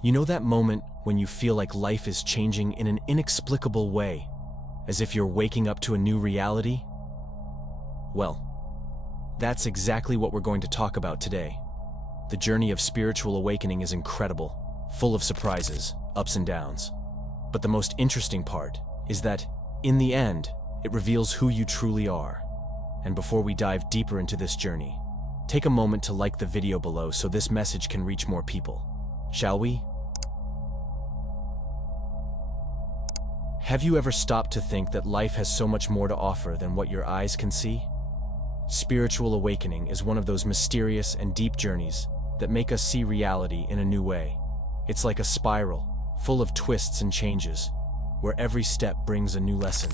You know that moment when you feel like life is changing in an inexplicable way, as if you're waking up to a new reality? Well, that's exactly what we're going to talk about today. The journey of spiritual awakening is incredible, full of surprises, ups and downs. But the most interesting part is that, in the end, it reveals who you truly are. And before we dive deeper into this journey, take a moment to like the video below so this message can reach more people. Shall we? Have you ever stopped to think that life has so much more to offer than what your eyes can see? Spiritual awakening is one of those mysterious and deep journeys that make us see reality in a new way. It's like a spiral, full of twists and changes, where every step brings a new lesson.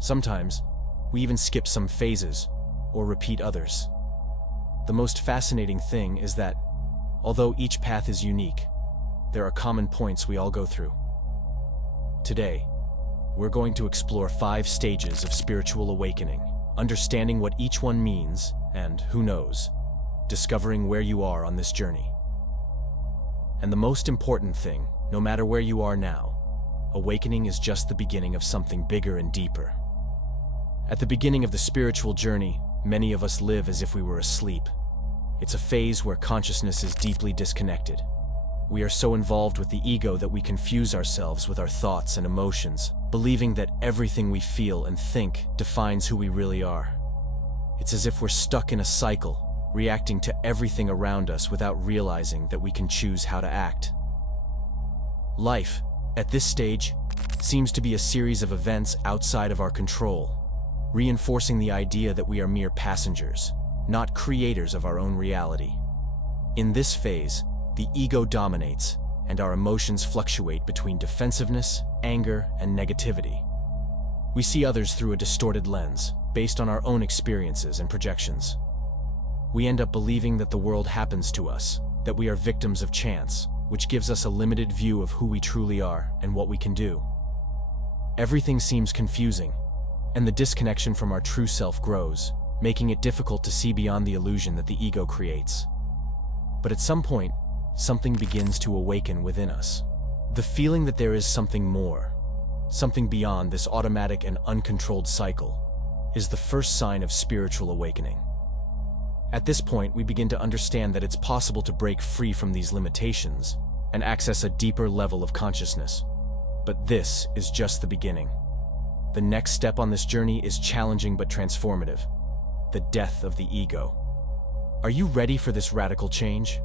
Sometimes, we even skip some phases, or repeat others. The most fascinating thing is that, although each path is unique, there are common points we all go through. Today, we're going to explore 5 stages of spiritual awakening, understanding what each one means, and, who knows, discovering where you are on this journey. And the most important thing, no matter where you are now, awakening is just the beginning of something bigger and deeper. At the beginning of the spiritual journey, many of us live as if we were asleep. It's a phase where consciousness is deeply disconnected. We are so involved with the ego that we confuse ourselves with our thoughts and emotions, believing that everything we feel and think defines who we really are. It's as if we're stuck in a cycle, reacting to everything around us without realizing that we can choose how to act. Life, at this stage, seems to be a series of events outside of our control, reinforcing the idea that we are mere passengers, not creators of our own reality. In this phase, the ego dominates, and our emotions fluctuate between defensiveness, anger, and negativity. We see others through a distorted lens, based on our own experiences and projections. We end up believing that the world happens to us, that we are victims of chance, which gives us a limited view of who we truly are and what we can do. Everything seems confusing, and the disconnection from our true self grows, making it difficult to see beyond the illusion that the ego creates. But at some point, something begins to awaken within us. The feeling that there is something more, something beyond this automatic and uncontrolled cycle, is the first sign of spiritual awakening. At this point, we begin to understand that it's possible to break free from these limitations and access a deeper level of consciousness. But this is just the beginning. The next step on this journey is challenging but transformative: the death of the ego. Are you ready for this radical change?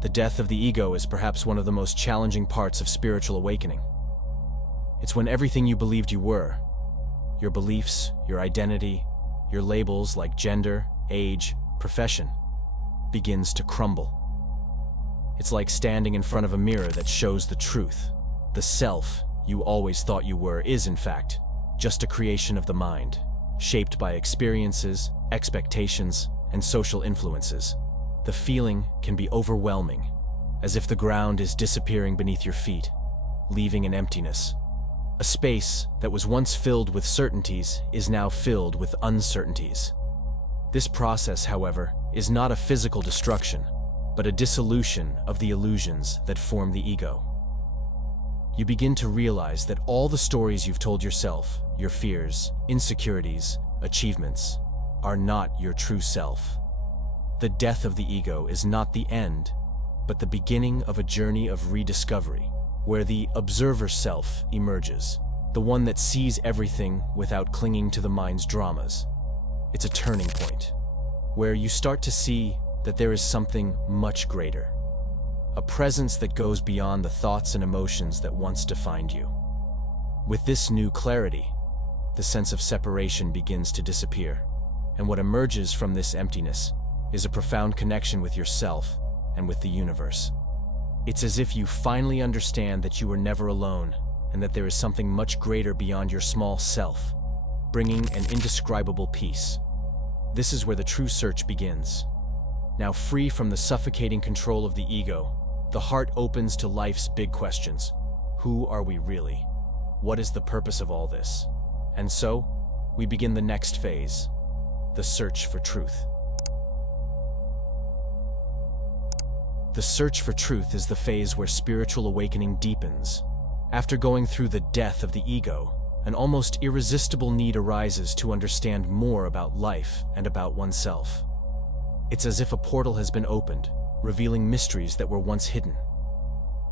The death of the ego is perhaps one of the most challenging parts of spiritual awakening. It's when everything you believed you were, your beliefs, your identity, your labels like gender, age, profession, begins to crumble. It's like standing in front of a mirror that shows the truth. The self you always thought you were is, in fact, just a creation of the mind, shaped by experiences, expectations, and social influences. The feeling can be overwhelming, as if the ground is disappearing beneath your feet, leaving an emptiness. A space that was once filled with certainties is now filled with uncertainties. This process, however, is not a physical destruction, but a dissolution of the illusions that form the ego. You begin to realize that all the stories you've told yourself, your fears, insecurities, achievements, are not your true self. The death of the ego is not the end, but the beginning of a journey of rediscovery, where the observer self emerges, the one that sees everything without clinging to the mind's dramas. It's a turning point, where you start to see that there is something much greater, a presence that goes beyond the thoughts and emotions that once defined you. With this new clarity, the sense of separation begins to disappear, and what emerges from this emptiness is a profound connection with yourself and with the universe. It's as if you finally understand that you were never alone, and that there is something much greater beyond your small self, bringing an indescribable peace. This is where the true search begins. Now, free from the suffocating control of the ego, the heart opens to life's big questions. Who are we really? What is the purpose of all this? And so, we begin the next phase, the search for truth. The search for truth is the phase where spiritual awakening deepens. After going through the death of the ego, an almost irresistible need arises to understand more about life and about oneself. It's as if a portal has been opened, revealing mysteries that were once hidden.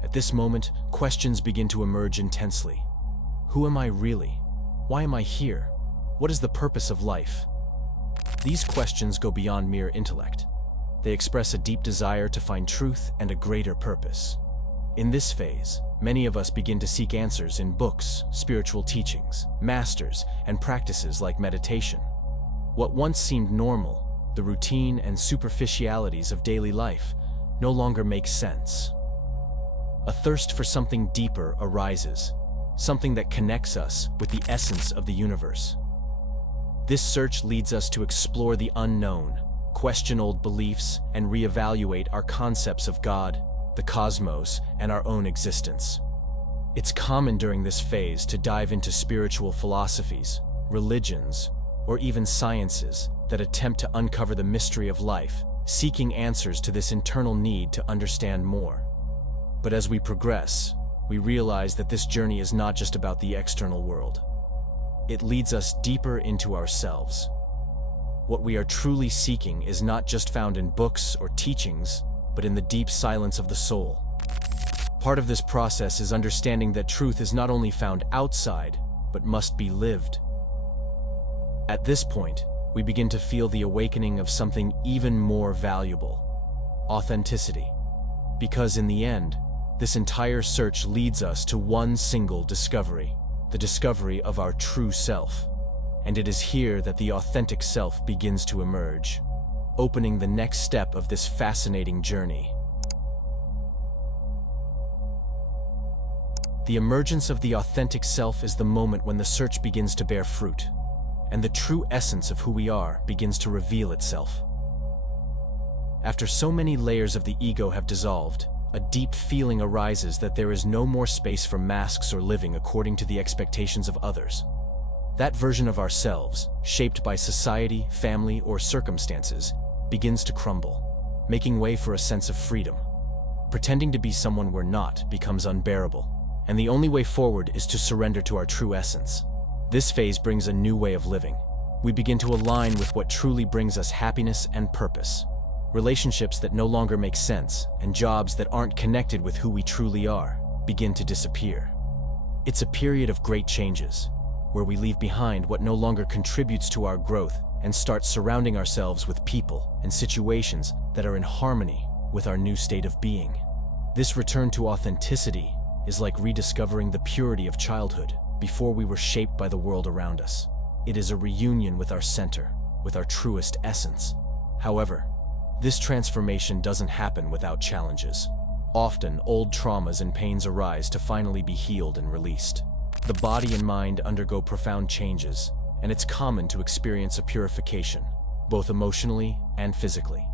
At this moment, questions begin to emerge intensely. Who am I really? Why am I here? What is the purpose of life? These questions go beyond mere intellect. They express a deep desire to find truth and a greater purpose. In this phase, many of us begin to seek answers in books, spiritual teachings, masters, and practices like meditation. What once seemed normal, the routine and superficialities of daily life, no longer make sense. A thirst for something deeper arises, something that connects us with the essence of the universe. This search leads us to explore the unknown, question old beliefs, and reevaluate our concepts of God, the cosmos, and our own existence. It's common during this phase to dive into spiritual philosophies, religions, or even sciences that attempt to uncover the mystery of life, seeking answers to this internal need to understand more. But as we progress, we realize that this journey is not just about the external world. It leads us deeper into ourselves. What we are truly seeking is not just found in books or teachings, but in the deep silence of the soul. Part of this process is understanding that truth is not only found outside, but must be lived. At this point, we begin to feel the awakening of something even more valuable: authenticity. Because in the end, this entire search leads us to one single discovery, the discovery of our true self. And it is here that the authentic self begins to emerge, opening the next step of this fascinating journey. The emergence of the authentic self is the moment when the search begins to bear fruit, and the true essence of who we are begins to reveal itself. After so many layers of the ego have dissolved, a deep feeling arises that there is no more space for masks or living according to the expectations of others. That version of ourselves, shaped by society, family, or circumstances, begins to crumble, making way for a sense of freedom. Pretending to be someone we're not becomes unbearable, and the only way forward is to surrender to our true essence. This phase brings a new way of living. We begin to align with what truly brings us happiness and purpose. Relationships that no longer make sense, and jobs that aren't connected with who we truly are, begin to disappear. It's a period of great changes, where we leave behind what no longer contributes to our growth and start surrounding ourselves with people and situations that are in harmony with our new state of being. This return to authenticity is like rediscovering the purity of childhood before we were shaped by the world around us. It is a reunion with our center, with our truest essence. However, this transformation doesn't happen without challenges. Often, old traumas and pains arise to finally be healed and released. The body and mind undergo profound changes, and it's common to experience a purification, both emotionally and physically.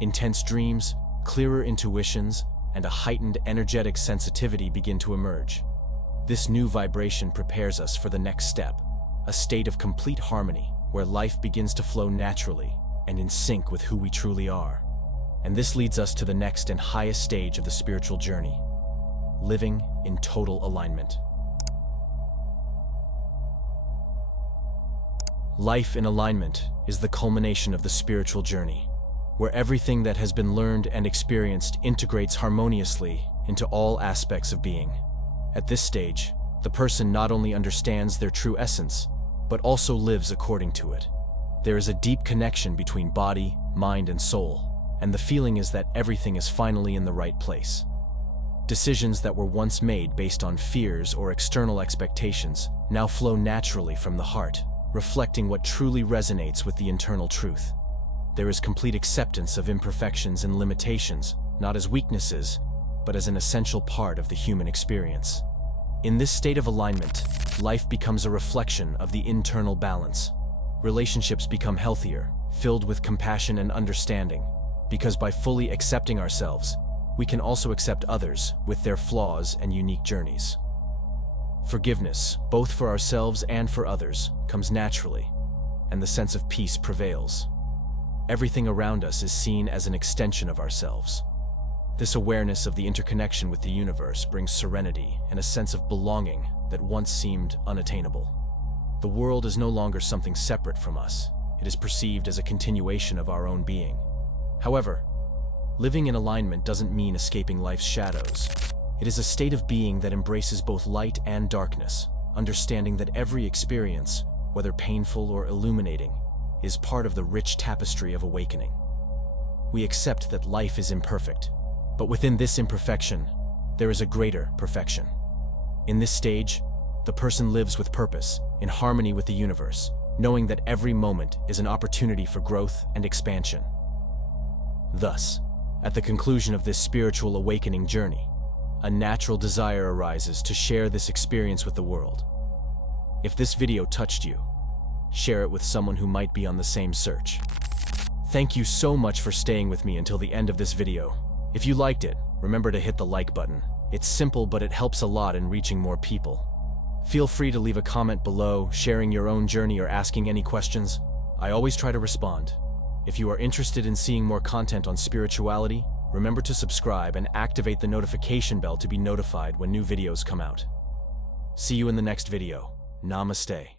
Intense dreams, clearer intuitions, and a heightened energetic sensitivity begin to emerge. This new vibration prepares us for the next step, a state of complete harmony where life begins to flow naturally and in sync with who we truly are. And this leads us to the next and highest stage of the spiritual journey: living in total alignment. Life in alignment is the culmination of the spiritual journey, where everything that has been learned and experienced integrates harmoniously into all aspects of being. At this stage, the person not only understands their true essence, but also lives according to it. There is a deep connection between body, mind, and soul, and the feeling is that everything is finally in the right place. Decisions that were once made based on fears or external expectations now flow naturally from the heart, reflecting what truly resonates with the internal truth. There is complete acceptance of imperfections and limitations, not as weaknesses, but as an essential part of the human experience. In this state of alignment, life becomes a reflection of the internal balance. Relationships become healthier, filled with compassion and understanding, because by fully accepting ourselves, we can also accept others with their flaws and unique journeys. Forgiveness, both for ourselves and for others, comes naturally, and the sense of peace prevails. Everything around us is seen as an extension of ourselves. This awareness of the interconnection with the universe brings serenity and a sense of belonging that once seemed unattainable. The world is no longer something separate from us. It is perceived as a continuation of our own being. However, living in alignment doesn't mean escaping life's shadows. It is a state of being that embraces both light and darkness, understanding that every experience, whether painful or illuminating, is part of the rich tapestry of awakening. We accept that life is imperfect, but within this imperfection, there is a greater perfection. In this stage, the person lives with purpose, in harmony with the universe, knowing that every moment is an opportunity for growth and expansion. Thus, at the conclusion of this spiritual awakening journey, a natural desire arises to share this experience with the world. If this video touched you, share it with someone who might be on the same search. Thank you so much for staying with me until the end of this video. If you liked it, remember to hit the like button. It's simple, but it helps a lot in reaching more people. Feel free to leave a comment below, sharing your own journey or asking any questions. I always try to respond. If you are interested in seeing more content on spirituality, remember to subscribe and activate the notification bell to be notified when new videos come out. See you in the next video. Namaste.